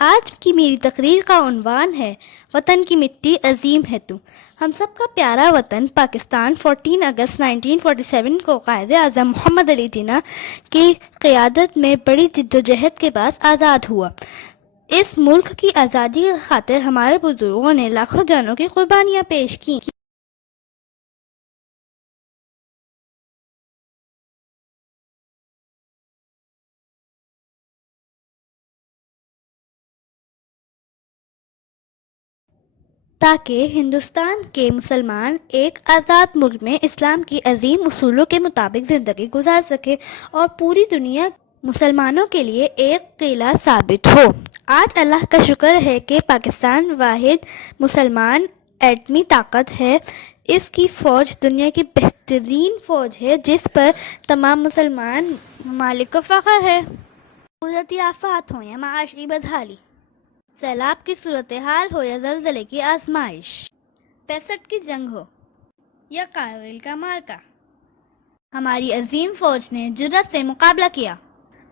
آج کی میری تقریر کا عنوان ہے وطن کی مٹی عظیم ہے تو۔ ہم سب کا پیارا وطن پاکستان 14 اگست 1947 کو قائد اعظم محمد علی جناح کی قیادت میں بڑی جدوجہد کے بعد آزاد ہوا۔ اس ملک کی آزادی کی خاطر ہمارے بزرگوں نے لاکھوں جانوں کی قربانیاں پیش کی۔ تاکہ ہندوستان کے مسلمان ایک آزاد ملک میں اسلام کی عظیم اصولوں کے مطابق زندگی گزار سکے اور پوری دنیا مسلمانوں کے لیے ایک قلعہ ثابت ہو۔ آج اللہ کا شکر ہے کہ پاکستان واحد مسلمان ایٹمی طاقت ہے۔ اس کی فوج دنیا کی بہترین فوج ہے جس پر تمام مسلمان ممالک کو فخر ہے۔ قدرتی آفات ہوں یا معاشی بدحالی، سیلاب کی صورتحال ہو یا زلزلے کی آزمائش، 65 کی جنگ ہو یا کارگل کا معرکہ، ہماری عظیم فوج نے جرأت سے مقابلہ کیا۔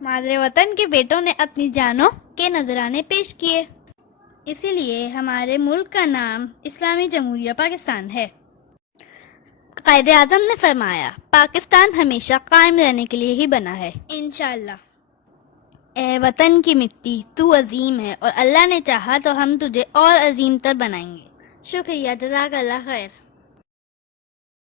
مادر وطن کے بیٹوں نے اپنی جانوں کے نذرانے پیش کیے۔ اسی لیے ہمارے ملک کا نام اسلامی جمہوریہ پاکستان ہے۔ قائد اعظم نے فرمایا، پاکستان ہمیشہ قائم رہنے کے لیے ہی بنا ہے، انشاءاللہ۔ اے وطن کی مٹی، تو عظیم ہے اور اللہ نے چاہا تو ہم تجھے اور عظیم تر بنائیں گے۔ شکریہ، جزاک اللہ خیر۔